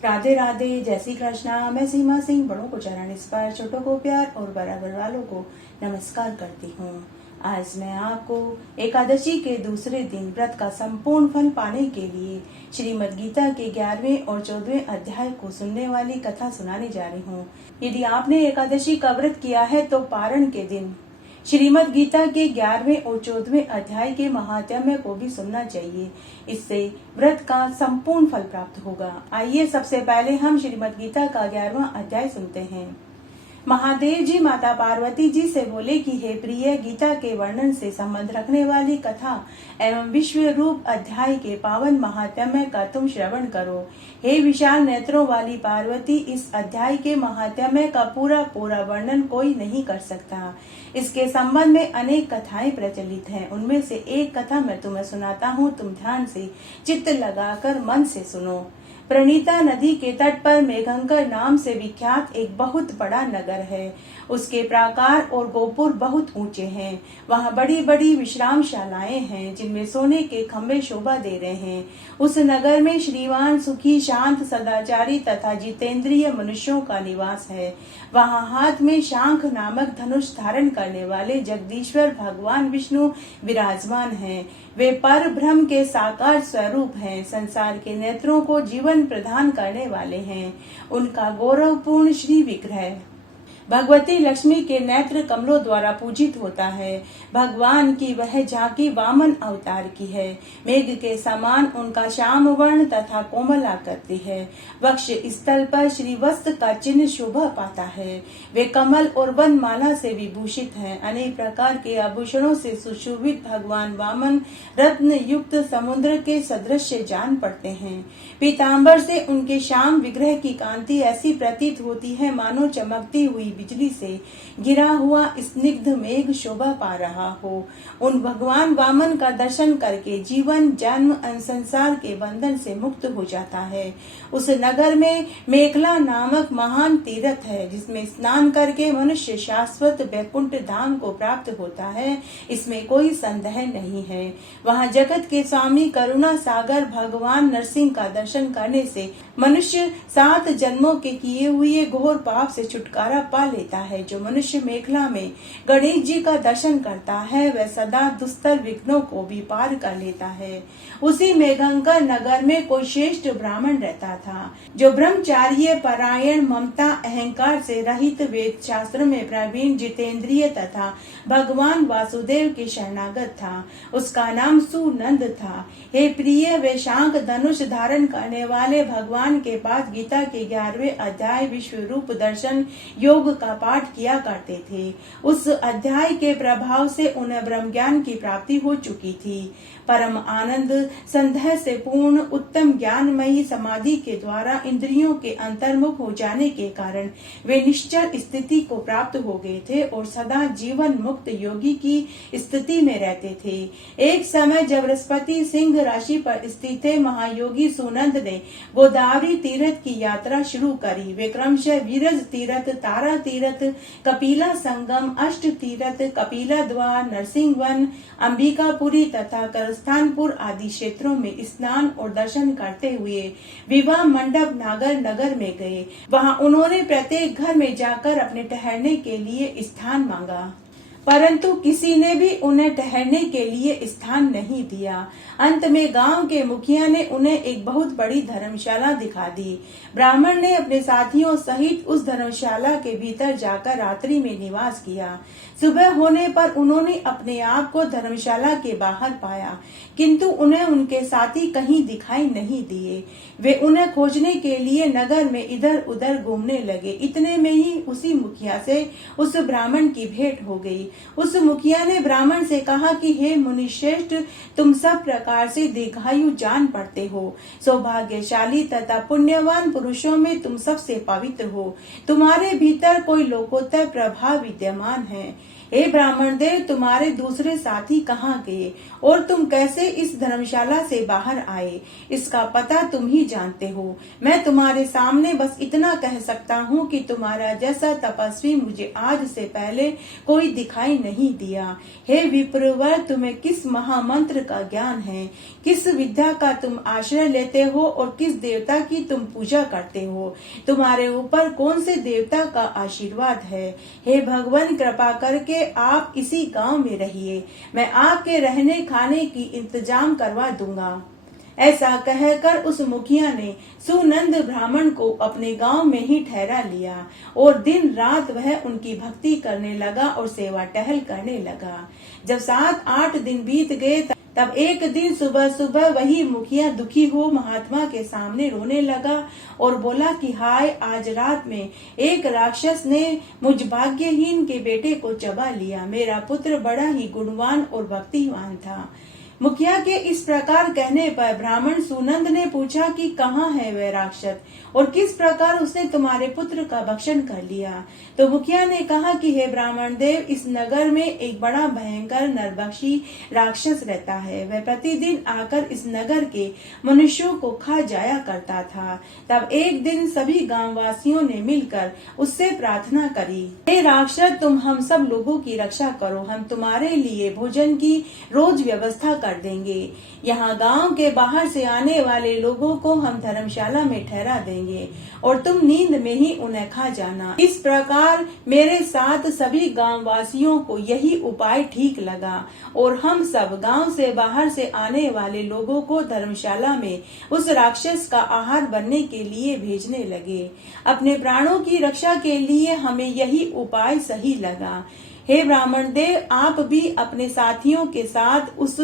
राधे राधे, जय श्री कृष्णा। मैं सीमा सिंह बड़ों को चरण स्पर्श, छोटों को प्यार और बराबर वालों को नमस्कार करती हूँ। आज मैं आपको एकादशी के दूसरे दिन व्रत का संपूर्ण फल पाने के लिए श्रीमद् गीता के 11वें और 14वें अध्याय को सुनने वाली कथा सुनाने जा रही हूँ। यदि आपने एकादशी का व्रत किया है तो पारण के दिन श्रीमद् गीता के 11वें और 14वें अध्याय के महात्म्य को भी सुनना चाहिए। इससे व्रत का संपूर्ण फल प्राप्त होगा। आइए सबसे पहले हम श्रीमद् गीता का 11वां अध्याय सुनते हैं। महादेव जी माता पार्वती जी से बोले कि हे प्रिय, गीता के वर्णन से संबंध रखने वाली कथा एवं विश्व रूप अध्याय के पावन महात्म्य का तुम श्रवण करो। हे विशाल नेत्रों वाली पार्वती, इस अध्याय के महात्म्य का पूरा वर्णन कोई नहीं कर सकता। इसके संबंध में अनेक कथाएं प्रचलित हैं। उनमें से एक कथा मैं तुम्हें सुनाता हूँ। तुम ध्यान से चित्त लगाकर मन से सुनो। प्रणीता नदी के तट पर मेघंकर नाम से विख्यात एक बहुत बड़ा नगर है। उसके प्राकार और गोपुर बहुत ऊंचे हैं। वहाँ बड़ी बड़ी विश्रामशालाएं हैं जिनमें सोने के खंभे शोभा दे रहे हैं। उस नगर में श्रीवान, सुखी, शांत, सदाचारी तथा जितेंद्रिय मनुष्यों का निवास है। वहाँ हाथ में शांख नामक धनुष धारण करने वाले जगदीश्वर भगवान विष्णु विराजमान हैं। वे पर ब्रह्म के साकार स्वरूप हैं। संसार के नेत्रों को जीवन प्रदान करने वाले हैं। उनका गौरवपूर्ण श्री विग्रह भगवती लक्ष्मी के नेत्र कमलों द्वारा पूजित होता है। भगवान की वह झांकी वामन अवतार की है। मेघ के समान उनका श्याम वर्ण तथा कोमल आकृति है। वक्ष स्थल पर श्रीवस्त्र का चिन्ह शोभा पाता है। वे कमल और वनमाला से विभूषित हैं। अनेक प्रकार के आभूषणों से सुशोभित भगवान वामन रत्न युक्त समुद्र के सदृश जान पड़ते हैं। पीताम्बर से उनके श्याम विग्रह की कांति ऐसी प्रतीत होती है मानो चमकती हुई बिजली से गिरा हुआ स्निग्ध मेघ शोभा पा रहा हो। उन भगवान वामन का दर्शन करके जीवन, जन्म, संसार के बंधन से मुक्त हो जाता है। उस नगर में मेखला नामक महान तीर्थ है जिसमें स्नान करके मनुष्य शाश्वत वैकुंठ धाम को प्राप्त होता है। इसमें कोई संदेह नहीं है। वहाँ जगत के स्वामी करुणा सागर भगवान नरसिंह का दर्शन करने से मनुष्य 7 जन्मों के किए हुए घोर पाप से छुटकारा पा लेता है। जो मनुष्य मेखला में गणेश जी का दर्शन करता है वह सदा दुस्तर विघ्नों को भी पार कर लेता है। उसी मेघंकर नगर में कोई श्रेष्ठ ब्राह्मण रहता था जो ब्रह्मचार्य परायण, ममता, अहंकार से रहित, वेद शास्त्र में प्रवीण, जितेंद्रिय तथा भगवान वासुदेव के शरणागत था। उसका नाम सुनंद था। हे प्रिय, वे शांख धनुष धारण करने वाले भगवान के पास गीता के 11वें अध्याय विश्व रूप दर्शन योग का पाठ किया करते थे। उस अध्याय के प्रभाव से उन्हें ब्रह्म ज्ञान की प्राप्ति हो चुकी थी। परम आनंद, संदेह से पूर्ण, उत्तम ज्ञानमयी समाधि के द्वारा इंद्रियों के अंतर्मुख हो जाने के कारण वे निश्चल स्थिति को प्राप्त हो गए थे और सदा जीवन मुक्त योगी की स्थिति में रहते थे। एक समय जब बृहस्पति सिंह राशि पर स्थित थे, महायोगी सुनंद ने गोदावरी तीर्थ की यात्रा शुरू करी। वे क्रमशः विरज तीर्थ, तारा तीर्थ, कपिला संगम, अष्ट तीर्थ, कपिला द्वार, नरसिंह वन, अंबिकापुरी तथा करस्थानपुर आदि क्षेत्रों में स्नान और दर्शन करते हुए विवाह मंडप नागर नगर में गए। वहां उन्होंने प्रत्येक घर में जाकर अपने ठहरने के लिए स्थान मांगा, परंतु किसी ने भी उन्हें ठहरने के लिए स्थान नहीं दिया। अंत में गांव के मुखिया ने उन्हें एक बहुत बड़ी धर्मशाला दिखा दी। ब्राह्मण ने अपने साथियों सहित उस धर्मशाला के भीतर जाकर रात्रि में निवास किया। सुबह होने पर उन्होंने अपने आप को धर्मशाला के बाहर पाया, किंतु उन्हें उनके साथी कहीं दिखाई नहीं दिए। वे उन्हें खोजने के लिए नगर में इधर उधर घूमने लगे। इतने में ही उसी मुखिया से उस ब्राह्मण की भेंट हो गई। उस मुखिया ने ब्राह्मण से कहा कि हे मुनिश्रेष्ठ, तुम सब प्रकार से दीर्घायु जान पड़ते हो। सौभाग्यशाली तथा पुण्यवान पुरुषों में तुम सबसे पवित्र हो। तुम्हारे भीतर कोई लोकोत्तर प्रभाव विद्यमान है। हे ब्राह्मण देव, तुम्हारे दूसरे साथी कहाँ गए और तुम कैसे इस धर्मशाला से बाहर आए, इसका पता तुम ही जानते हो। मैं तुम्हारे सामने बस इतना कह सकता हूँ कि तुम्हारा जैसा तपस्वी मुझे आज से पहले कोई दिखाई नहीं दिया। हे विप्रवर, तुम्हें किस महामंत्र का ज्ञान है, किस विद्या का तुम आश्रय लेते हो और किस देवता की तुम पूजा करते हो? तुम्हारे ऊपर कौन से देवता का आशीर्वाद है? हे भगवान, कृपा करके आप इसी गांव में रहिए, मैं आपके रहने खाने की इंतजाम करवा दूंगा। ऐसा कहकर उस मुखिया ने सुनंद ब्राह्मण को अपने गांव में ही ठहरा लिया और दिन रात वह उनकी भक्ति करने लगा और सेवा टहल करने लगा। जब 7-8 दिन बीत गए तब एक दिन सुबह सुबह वही मुखिया दुखी हो महात्मा के सामने रोने लगा और बोला कि हाय, आज रात में एक राक्षस ने मुझ भाग्यहीन के बेटे को चबा लिया। मेरा पुत्र बड़ा ही गुणवान और भक्तिवान था। मुखिया के इस प्रकार कहने पर ब्राह्मण सुनंद ने पूछा कि कहाँ है वह राक्षस और किस प्रकार उसने तुम्हारे पुत्र का भक्षण कर लिया। तो मुखिया ने कहा कि हे ब्राह्मण देव, इस नगर में एक बड़ा भयंकर नरभक्षी राक्षस रहता है। वह प्रतिदिन आकर इस नगर के मनुष्यों को खा जाया करता था। तब एक दिन सभी गांव वासियों ने मिलकर उससे प्रार्थना करी, हे राक्षस, तुम हम सब लोगों की रक्षा करो, हम तुम्हारे लिए भोजन की रोज व्यवस्था कर देंगे। यहाँ गांव के बाहर से आने वाले लोगों को हम धर्मशाला में ठहरा देंगे और तुम नींद में ही उन्हें खा जाना। इस प्रकार मेरे साथ सभी गांव वासियों को यही उपाय ठीक लगा और हम सब गांव से बाहर से आने वाले लोगों को धर्मशाला में उस राक्षस का आहार बनने के लिए भेजने लगे। अपने प्राणों की रक्षा के लिए हमें यही उपाय सही लगा। हे ब्राह्मण देव, आप भी अपने साथियों के साथ उस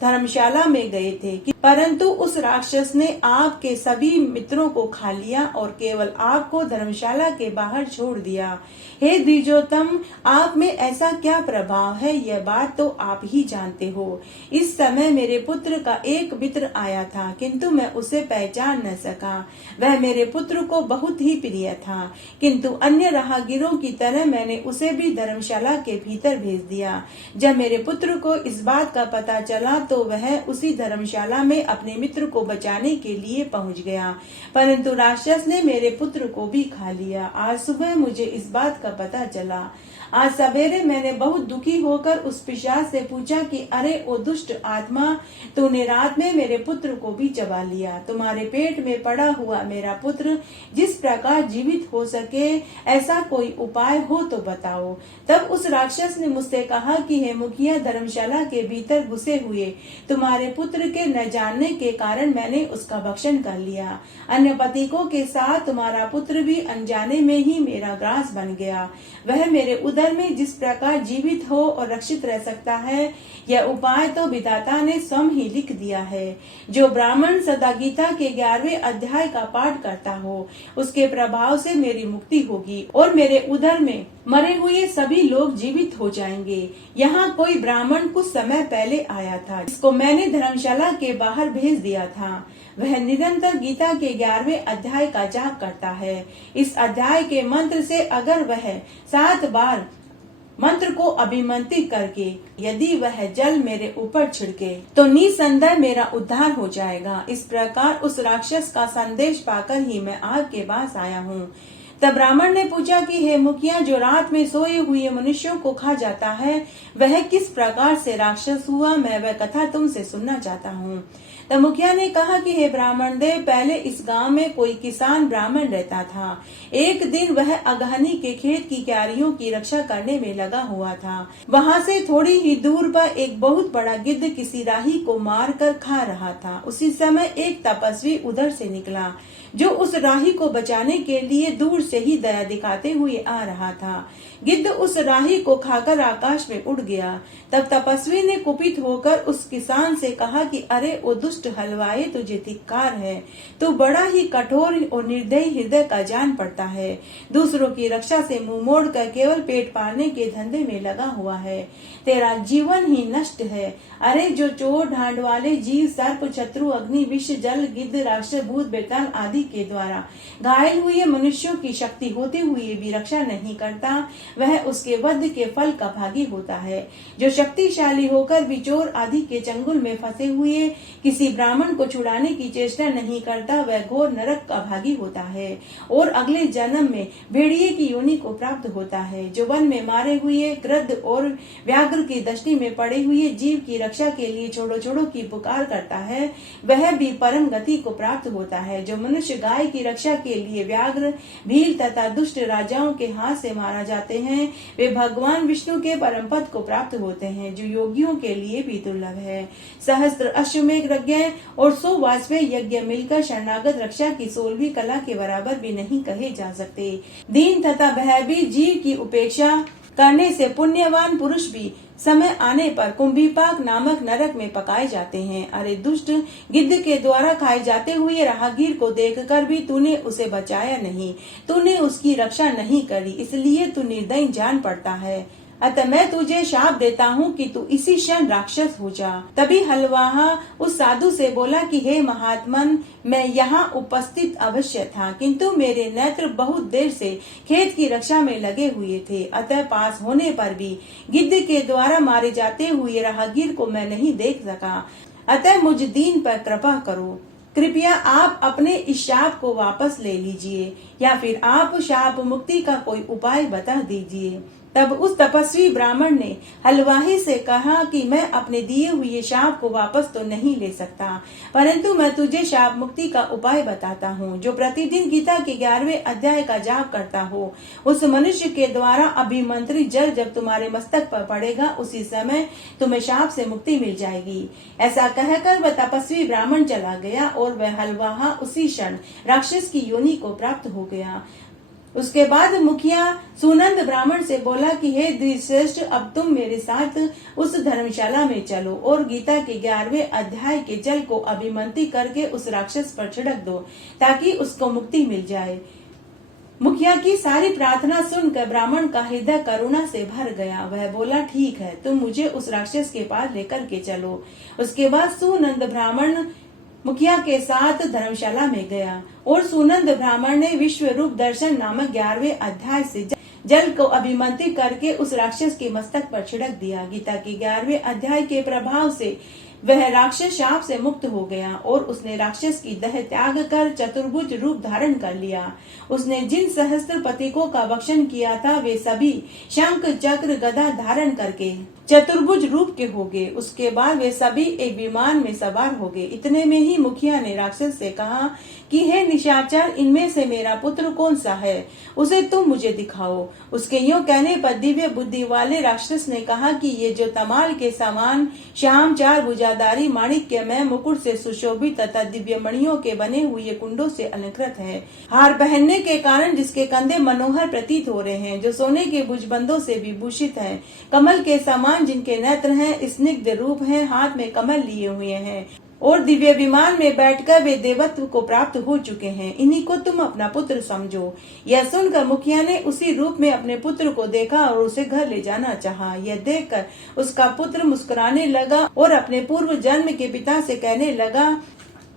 धर्मशाला में गए थे, परंतु उस राक्षस ने आपके सभी मित्रों को खा लिया और केवल आपको धर्मशाला के बाहर छोड़ दिया। हे द्विजोत्तम, आप में ऐसा क्या प्रभाव है, यह बात तो आप ही जानते हो। इस समय मेरे पुत्र का एक मित्र आया था, किंतु मैं उसे पहचान न सका। वह मेरे पुत्र को बहुत ही प्रिय था, किंतु अन्य राहगीरों की तरह मैंने उसे भी धर्मशाला के भीतर भेज दिया। जब मेरे पुत्र को इस बात का पता चला तो वह उसी धर्मशाला में अपने मित्र को बचाने के लिए पहुंच गया, परंतु राक्षस ने मेरे पुत्र को भी खा लिया। आज सुबह मुझे इस बात का पता चला। आज सवेरे मैंने बहुत दुखी होकर उस पिशाच से पूछा कि अरे ओ दुष्ट आत्मा, तूने रात में मेरे पुत्र को भी चबा लिया। तुम्हारे पेट में पड़ा हुआ मेरा पुत्र जिस प्रकार जीवित हो सके, ऐसा कोई उपाय हो तो बताओ। तब उस राक्षस ने मुझसे कहा कि हे मुखिया, धर्मशाला के भीतर घुसे हुए तुम्हारे पुत्र के न जानने के कारण मैंने उसका भक्षण कर लिया। अन्य पथिकों के साथ तुम्हारा पुत्र भी अनजाने में ही मेरा ग्रास बन गया। वह मेरे उदर में जिस प्रकार जीवित हो और रक्षित रह सकता है, यह उपाय तो विधाता ने स्वयं ही लिख दिया है। जो ब्राह्मण सदा गीता के 11वें अध्याय का पाठ करता हो, उसके प्रभाव से मेरी मुक्ति होगी और मेरे उदर में मरे हुए सभी लोग जीवित हो जाएंगे। यहाँ कोई ब्राह्मण कुछ समय पहले आया था, जिसको मैंने धर्मशाला के बाहर भेज दिया था। वह निरंतर गीता के 11वें अध्याय का जाप करता है। इस अध्याय के मंत्र से अगर वह 7 बार मंत्र को अभिमंत्रित करके यदि वह जल मेरे ऊपर छिड़के तो निसंदेह मेरा उद्धार हो जाएगा। इस प्रकार उस राक्षस का संदेश पाकर ही मैं आपके पास आया हूँ। तब ब्राह्मण ने पूछा कि हे मुखिया, जो रात में सोए हुए मनुष्यों को खा जाता है, वह किस प्रकार से राक्षस हुआ, मैं वह कथा तुमसे सुनना चाहता हूँ। तब मुखिया ने कहा कि हे ब्राह्मण देव, पहले इस गांव में कोई किसान ब्राह्मण रहता था। एक दिन वह अगहनी के खेत की क्यारियों की रक्षा करने में लगा हुआ था। वहां से थोड़ी ही दूर पर एक बहुत बड़ा गिद्ध किसी राही को मार कर खा रहा था। उसी समय एक तपस्वी उधर से निकला, जो उस राही को बचाने के लिए दूर से ही दया दिखाते हुए आ रहा था। गिद्ध उस राही को खाकर आकाश में उड़ गया। तब तपस्वी ने कुपित होकर उस किसान से कहा कि अरे ओ दुष्ट हलवाई, तुझे धिक्कार है, तू बड़ा ही कठोर और निर्दयी हृदय का जान पड़ता है। दूसरों की रक्षा से मुंह मोड़ कर केवल पेट पालने के धंधे में लगा हुआ है। तेरा जीवन ही नष्ट है। अरे जो चोर ढांड वाले जीव, सर्प, शत्रु, अग्नि, विष, जल, गिद्ध, राक्षस, भूत, बेताल आदि आदि के द्वारा घायल हुए मनुष्यों की शक्ति होते हुए भी रक्षा नहीं करता, वह उसके वध के फल का भागी होता है। जो शक्तिशाली होकर भी चोर आदि के चंगुल में फंसे हुए किसी ब्राह्मण को छुड़ाने की चेष्टा नहीं करता, वह घोर नरक का भागी होता है और अगले जन्म में भेड़िए की योनि को प्राप्त होता है। जो वन में मारे हुए गृध्र और व्याघ्र की दृष्टि में पड़े हुए जीव की रक्षा के लिए छोड़ो छोड़ो की पुकार करता है, वह भी परम गति को प्राप्त होता है। जो मनुष्य गाय की रक्षा के लिए व्याघ्र, भील तथा दुष्ट राजाओं के हाथ से मारा जाते हैं, वे भगवान विष्णु के परम पद को प्राप्त होते हैं, जो योगियों के लिए भी दुर्लभ है। सहस्त्र अश्वमेघ यज्ञ और 100 वाजपेयी यज्ञ मिलकर शरणागत रक्षा की 16वीं कला के बराबर भी नहीं कहे जा सकते। दीन तथा भयभीत जीव की उपेक्षा करने से पुण्यवान पुरुष भी समय आने पर कुंभीपाक नामक नरक में पकाए जाते हैं। अरे दुष्ट, गिद्ध के द्वारा खाए जाते हुए राहगीर को देखकर भी तूने उसे बचाया नहीं, तूने उसकी रक्षा नहीं करी, इसलिए तू निर्दयी जान पड़ता है। अतः मैं तुझे शाप देता हूँ कि तू इसी क्षण राक्षस हो जा। तभी हलवाहा उस साधु से बोला कि हे महात्मन, मैं यहाँ उपस्थित अवश्य था, किंतु मेरे नेत्र बहुत देर से खेत की रक्षा में लगे हुए थे, अतः पास होने पर भी गिद्ध के द्वारा मारे जाते हुए राहगीर को मैं नहीं देख सका। अतः मुझ दीन पर कृपा करो, कृपया आप अपने इस शाप को वापस ले लीजिए, या फिर आप शाप मुक्ति का कोई उपाय बता दीजिए। तब उस तपस्वी ब्राह्मण ने हलवाही से कहा कि मैं अपने दिए हुए शाप को वापस तो नहीं ले सकता, परंतु मैं तुझे शाप मुक्ति का उपाय बताता हूँ। जो प्रतिदिन गीता के 11वें अध्याय का जाप करता हो, उस मनुष्य के द्वारा अभिमंत्रित जल जब तुम्हारे मस्तक पर पड़ेगा, उसी समय तुम्हें शाप से मुक्ति मिल जाएगी। ऐसा कहकर वह तपस्वी ब्राह्मण चला गया और वह हलवाहा उसी क्षण राक्षस की योनि को प्राप्त हो गया। उसके बाद मुखिया सुनंद ब्राह्मण से बोला कि हे द्विश्रेष्ठ, अब तुम मेरे साथ उस धर्मशाला में चलो और गीता के 11वें अध्याय के जल को अभिमंत्रित करके उस राक्षस पर छिड़क दो, ताकि उसको मुक्ति मिल जाए। मुखिया की सारी प्रार्थना सुनकर ब्राह्मण का हृदय करुणा से भर गया। वह बोला, ठीक है, तुम मुझे उस राक्षस के पास लेकर के चलो। उसके बाद सुनंद ब्राह्मण मुखिया के साथ धर्मशाला में गया और सुनंद ब्राह्मण ने विश्व रूप दर्शन नामक 11वें अध्याय से जल को अभिमंत्रित करके उस राक्षस के मस्तक पर छिड़क दिया। गीता के 11वें अध्याय के प्रभाव से वह राक्षस शाप से मुक्त हो गया और उसने राक्षस की देह त्याग कर चतुर्भुज रूप धारण कर लिया। उसने जिन सहस्त्र पथिकों का भक्षण किया था, वे सभी शंख चक्र गदा धारण करके चतुर्भुज रूप के हो गए। उसके बाद वे सभी एक विमान में सवार हो गए। इतने में ही मुखिया ने राक्षस से कहा कि हे निशाचर, इनमें से मेरा पुत्र कौन सा है, उसे तुम मुझे दिखाओ। उसके यूं कहने पर दिव्य बुद्धि वाले राक्षस ने कहा कि ये जो तमाल के समान श्याम 4 भुजाधारी माणिक्यमय मुकुट से सुशोभित तथा दिव्य मणियों के बने हुए कुंडों से अलंकृत है, हार पहनने के कारण जिसके कंधे मनोहर प्रतीत हो रहे हैं, जो सोने के भुजबंदों से विभूषित है, कमल के समान जिनके नेत्र हैं, स्निग्ध रूप है, हाथ में कमल लिए हुए हैं और दिव्य विमान में बैठकर वे देवत्व को प्राप्त हो चुके हैं, इन्हीं को तुम अपना पुत्र समझो। यह सुनकर मुखिया ने उसी रूप में अपने पुत्र को देखा और उसे घर ले जाना चाहा। यह देखकर उसका पुत्र मुस्कुराने लगा और अपने पूर्व जन्म के पिता से कहने लगा,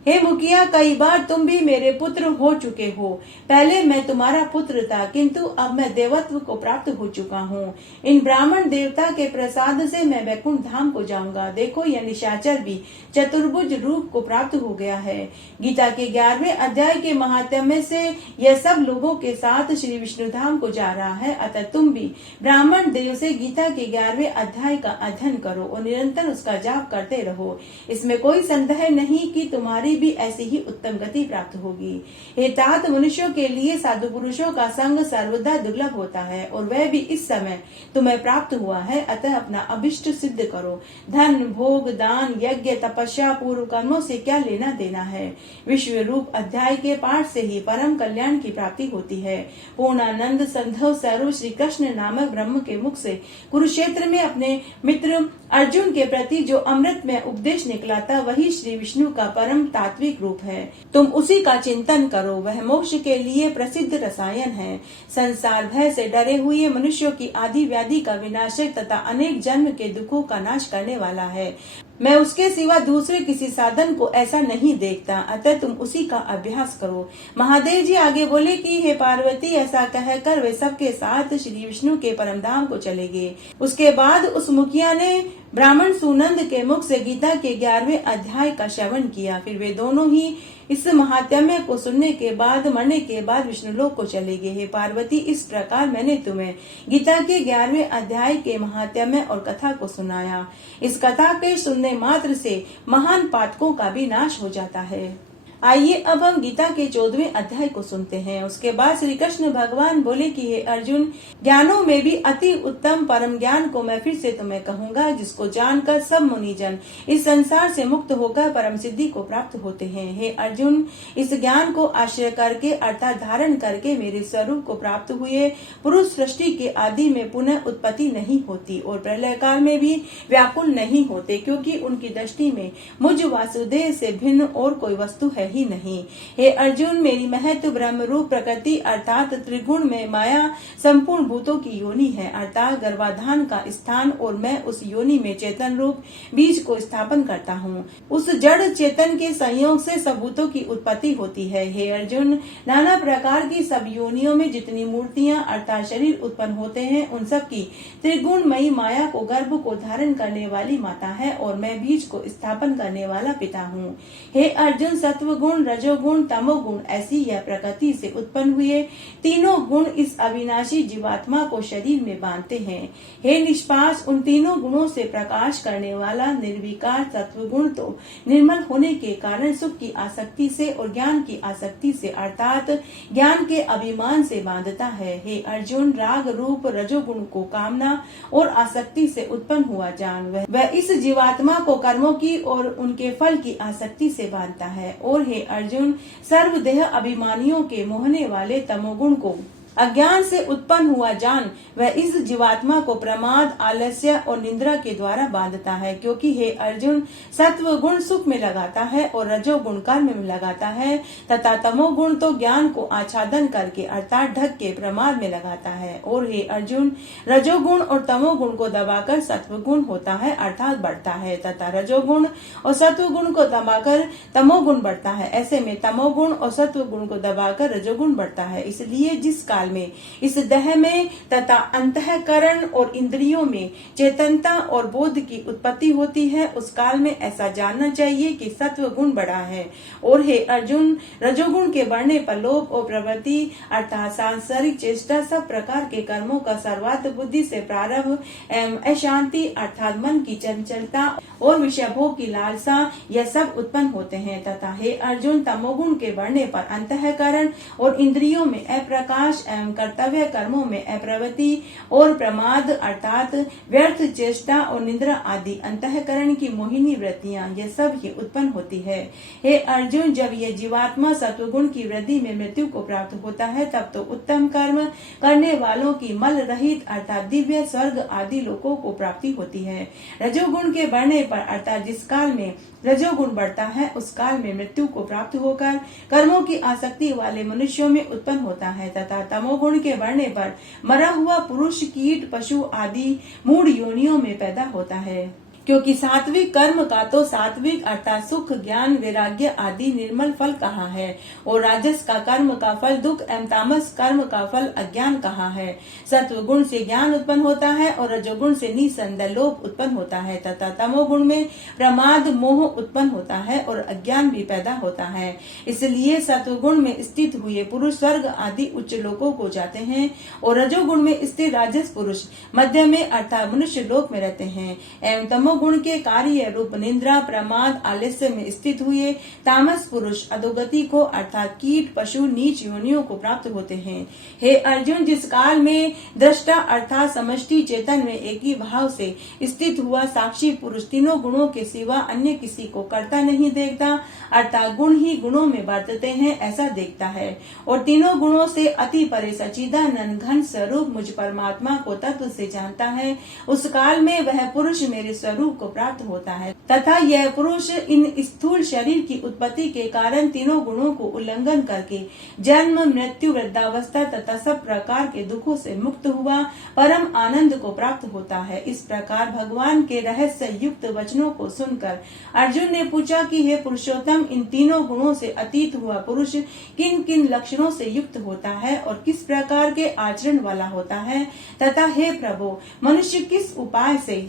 हे मुखिया, कई बार तुम भी मेरे पुत्र हो चुके हो। पहले मैं तुम्हारा पुत्र था, किंतु अब मैं देवत्व को प्राप्त हो चुका हूँ। इन ब्राह्मण देवता के प्रसाद से मैं वैकुंठ धाम को जाऊंगा। देखो, यह निशाचर भी चतुर्भुज रूप को प्राप्त हो गया है। गीता के 11वें अध्याय के महात्म्य से यह सब लोगों के साथ श्री विष्णु धाम को जा रहा है। अतः तुम भी ब्राह्मण देव से गीता के 11वें अध्याय का अध्ययन करो और निरंतर उसका जाप करते रहो। इसमें कोई संदेह नहीं कि तुम्हारी भी ऐसी ही उत्तम गति प्राप्त होगी। हे तात, मनुष्यों के लिए साधु पुरुषों का संग सर्वदा दुर्लभ होता है और वह भी इस समय तुम्हें प्राप्त हुआ है। अतः अपना अभिष्ट सिद्ध करो। धन, भोग, दान, यज्ञ, तपस्या, पूर्व कर्मों से क्या लेना देना है। विश्व रूप अध्याय के पाठ से ही परम कल्याण की प्राप्ति होती है। पूर्णानंद संधव स्वरूप श्री कृष्ण नामक ब्रह्म के मुख से कुरुक्षेत्र में अपने मित्र अर्जुन के प्रति जो अमृत में उपदेश निकला था, वही श्री विष्णु का परम तात्विक रूप है। तुम उसी का चिंतन करो, वह मोक्ष के लिए प्रसिद्ध रसायन है। संसार भय से डरे हुए मनुष्यों की आदि व्याधि का विनाशक तथा अनेक जन्म के दुखों का नाश करने वाला है। मैं उसके सिवा दूसरे किसी साधन को ऐसा नहीं देखता, अतः तुम उसी का अभ्यास करो। महादेव जी आगे बोले कि हे पार्वती, ऐसा कहकर वे सबके साथ श्री विष्णु के परमधाम को चले गए। उसके बाद उस मुखिया ने ब्राह्मण सुनंद के मुख से गीता के 11वें अध्याय का श्रवण किया। फिर वे दोनों ही इस महात्म्य को सुनने के बाद मरने के बाद विष्णु लोक को चले गए। हे पार्वती, इस प्रकार मैंने तुम्हें गीता के 11वें अध्याय के महात्म्य और कथा को सुनाया। इस कथा के सुनने मात्र से महान पातकों का भी नाश हो जाता है। आइए अब हम गीता के 14वें अध्याय को सुनते हैं। उसके बाद श्री कृष्ण भगवान बोले कि हे अर्जुन, ज्ञानों में भी अति उत्तम परम ज्ञान को मैं फिर से तुम्हें कहूंगा, जिसको जानकर सब मुनिजन इस संसार से मुक्त होकर परम सिद्धि को प्राप्त होते हैं। हे अर्जुन, इस ज्ञान को आश्रय करके अर्थात धारण करके मेरे स्वरूप को प्राप्त हुए पुरुष सृष्टि के आदि में पुनः उत्पत्ति नहीं होती और प्रलय काल में भी व्याकुल नहीं होते, क्योंकि उनकी दृष्टि में मुझ वासुदेव से भिन्न और कोई वस्तु है ही नहीं। हे अर्जुन, मेरी महत्व ब्रह्म रूप प्रकृति अर्थात त्रिगुण में माया संपूर्ण भूतों की योनि है, अर्थात गर्भाधान का स्थान, और मैं उस योनि में चेतन रूप बीज को स्थापन करता हूँ। उस जड़ चेतन के संयोग से सब भूतों की उत्पत्ति होती है। हे अर्जुन, नाना प्रकार की सब योनियों में जितनी मूर्तियां अर्थात शरीर उत्पन्न होते हैं, उन सब की त्रिगुणमयी माया को गर्भ को धारण करने वाली माता है, और मैं बीज को स्थापन करने वाला पिता हूँ। हे अर्जुन, सत्व गुण, रजोगुण, तमोगुण ऐसी यह प्रकृति से उत्पन्न हुए तीनों गुण इस अविनाशी जीवात्मा को शरीर में बांधते हैं। हे निष्पास, उन तीनों गुणों से प्रकाश करने वाला निर्विकार सत्व गुण तो निर्मल होने के कारण सुख की आसक्ति से और ज्ञान की आसक्ति से अर्थात ज्ञान के अभिमान से बांधता है। हे अर्जुन, राग रूप रजोगुण को कामना और आसक्ति से उत्पन्न हुआ जान वह इस जीवात्मा को कर्मों की और उनके फल की आसक्ति से बांधता है। और हे अर्जुन, सर्वदेह अभिमानियों के मोहने वाले तमोगुण को अज्ञान से उत्पन्न हुआ जान वह इस जीवात्मा को प्रमाद, आलस्य और निद्रा के द्वारा बांधता है, क्योंकि हे अर्जुन, सत्व गुण सुख में लगाता है और रजोगुण कर्म में लगाता है तथा तमोगुण तो ज्ञान को आच्छादन करके अर्थात ढक के प्रमाद में लगाता है। और हे अर्जुन, रजोगुण और तमोगुण को दबाकर सत्व गुण होता है अर्थात बढ़ता है तथा रजोगुण और सत्व गुण को दबाकर तमोगुण बढ़ता है। ऐसे में तमोगुण और सत्व गुण को दबाकर रजोगुण बढ़ता है। इसलिए जिस काल में इस देह में तथा अंतःकरण और इंद्रियों में चेतनता और बोध की उत्पत्ति होती है, उस काल में ऐसा जानना चाहिए कि सत्व गुण बढ़ा है। और हे अर्जुन, रजोगुण के बढ़ने पर लोभ और प्रवृत्ति अर्थात सांसारिक चेष्टा सब प्रकार के कर्मों का सर्वात्म बुद्धि से प्रारंभ एवं अशांति अर्थात मन की चंचलता और विषय भोग की लालसा यह सब उत्पन्न होते हैं। तथा हे अर्जुन, तमोगुण के बढ़ने पर अंतःकरण और इंद्रियों में अप्रकाश एवं कर्तव्य कर्मों में अप्रवृत्ति और प्रमाद अर्थात व्यर्थ चेष्टा और निद्रा आदि अंतःकरण की मोहिनी वृत्तियां यह सब ही उत्पन्न होती है। हे अर्जुन, जब यह जीवात्मा सत्वगुण की वृद्धि में मृत्यु को प्राप्त होता है, तब तो उत्तम कर्म करने वालों की मल रहित अर्थात दिव्य स्वर्ग आदि लोकों को प्राप्ति होती है। रजोगुण के बढ़ने पर अर्थात जिस काल में रजोगुण बढ़ता है, उस काल में मृत्यु को प्राप्त होकर कर्मों की आसक्ति वाले मनुष्यों में उत्पन्न होता है तथा तमोगुण के बढ़ने पर मरा हुआ पुरुष, कीट, पशु आदि मूढ़ योनियों में पैदा होता है। क्योंकि सात्विक कर्म का तो सात्विक अर्थात सुख, ज्ञान, वैराग्य आदि निर्मल फल कहा है और राजस का कर्म का फल दुख एवं तामस कर्म का फल अज्ञान कहा है। सत्व गुण से ज्ञान उत्पन्न होता है और रजोगुण से निसंदेह लोभ उत्पन्न होता है तथा तमोगुण में प्रमाद, मोह उत्पन्न होता है और अज्ञान भी पैदा होता है। इसलिए सत्व गुण में स्थित हुए पुरुष स्वर्ग आदि उच्च लोकों को जाते हैं और रजोगुण में स्थित राजस पुरुष मध्य में अर्थात मनुष्य लोक में रहते हैं एवं गुण के कार्य रूप निद्रा, प्रमाद, आलस्य में स्थित हुए तामस पुरुष अधोगति को अर्थात कीट, पशु, नीच योनियों को प्राप्त होते हैं। हे अर्जुन, जिस काल में दृष्टा अर्थात समष्टि चेतन में एक ही भाव से स्थित हुआ साक्षी पुरुष तीनों गुणों के सिवा अन्य किसी को करता नहीं देखता अर्थात गुण ही गुणों में बरतते हैं ऐसा देखता है और तीनों गुणों से अति परे सच्चिदानंद घन स्वरूप मुझ परमात्मा को तत्व से जानता है, उस काल में वह पुरुष मेरे स्वरूप स्वरूप को प्राप्त होता है तथा यह पुरुष इन स्थूल शरीर की उत्पत्ति के कारण तीनों गुणों को उल्लंघन करके जन्म, मृत्यु, वृद्धावस्था तथा सब प्रकार के दुखों से मुक्त हुआ परम आनंद को प्राप्त होता है। इस प्रकार भगवान के रहस्य युक्त वचनों को सुनकर अर्जुन ने पूछा कि हे पुरुषोत्तम, इन तीनों गुणों से अतीत हुआ पुरुष किन किन लक्षणों से युक्त होता है और किस प्रकार के आचरण वाला होता है तथा हे प्रभु, मनुष्य किस उपाय से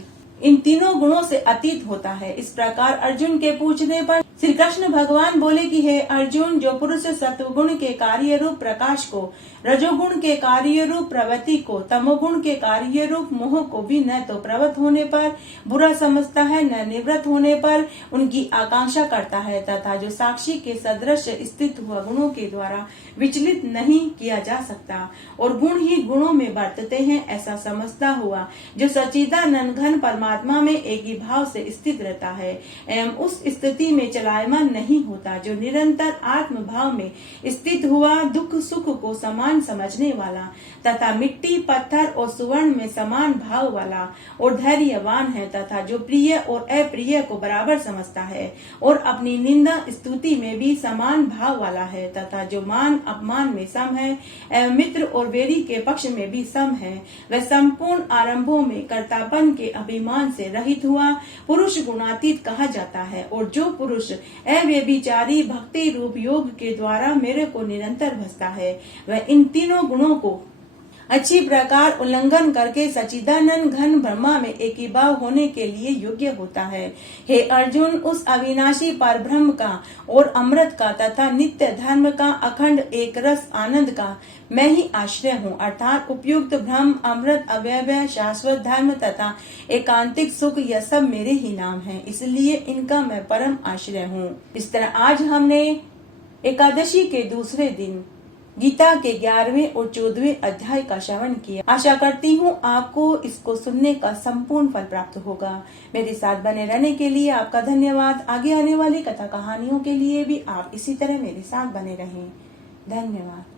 इन तीनों गुणों से अतीत होता है। इस प्रकार अर्जुन के पूछने पर श्री कृष्ण भगवान बोले कि हे अर्जुन, जो पुरुष सत्वगुण के कार्य रूप प्रकाश को, रजोगुण के कार्य रूप प्रवृत्ति को, तमोगुण के कार्य रूप मोह को भी न तो प्रवृत्त होने पर बुरा समझता है, न निवृत्त होने पर उनकी आकांक्षा करता है, तथा जो साक्षी के सदृश स्थित हुआ गुणों के द्वारा विचलित नहीं किया जा सकता और गुण ही गुणों में बरतते हैं, ऐसा समझता हुआ जो सच्चिदानंद घन परमात्मा में एक ही भाव से स्थित रहता है एवं उस स्थिति में चलायमान नहीं होता, जो निरंतर आत्म भाव में स्थित हुआ दुख सुख को समान समझने वाला तथा मिट्टी, पत्थर और सुवर्ण में समान भाव वाला और धैर्यवान है, तथा जो प्रिय और अप्रिय को बराबर समझता है और अपनी निंदा स्तुति में भी समान भाव वाला है, तथा जो मान अपमान में सम है एवं मित्र और वेरी के पक्ष में भी सम है, वह संपूर्ण आरंभों में कर्तापन के अभिमान से रहित हुआ पुरुष गुणातीत कहा जाता है। और जो पुरुष अव्यभिचारी भक्ति रूप योग के द्वारा मेरे को निरंतर भजता है, वह इन तीनों गुणों को अच्छी प्रकार उल्लंघन करके सच्चिदानंद घन ब्रह्मा में एकीभाव होने के लिए योग्य होता है। हे अर्जुन, उस अविनाशी परब्रह्म का और अमृत का तथा नित्य धर्म का अखंड एक रस आनंद का मैं ही आश्रय हूँ, अर्थात उपयुक्त ब्रह्म, अमृत, अव्यय, शाश्वत धर्म तथा एकांतिक सुख, यह सब मेरे ही नाम है, इसलिए इनका मैं परम आश्रय हूँ। इस तरह आज हमने एकादशी के दूसरे दिन गीता के 11वें और 14वें अध्याय का श्रवण किया। आशा करती हूँ आपको इसको सुनने का संपूर्ण फल प्राप्त होगा। मेरे साथ बने रहने के लिए आपका धन्यवाद। आगे आने वाली कथा कहानियों के लिए भी आप इसी तरह मेरे साथ बने रहें। धन्यवाद।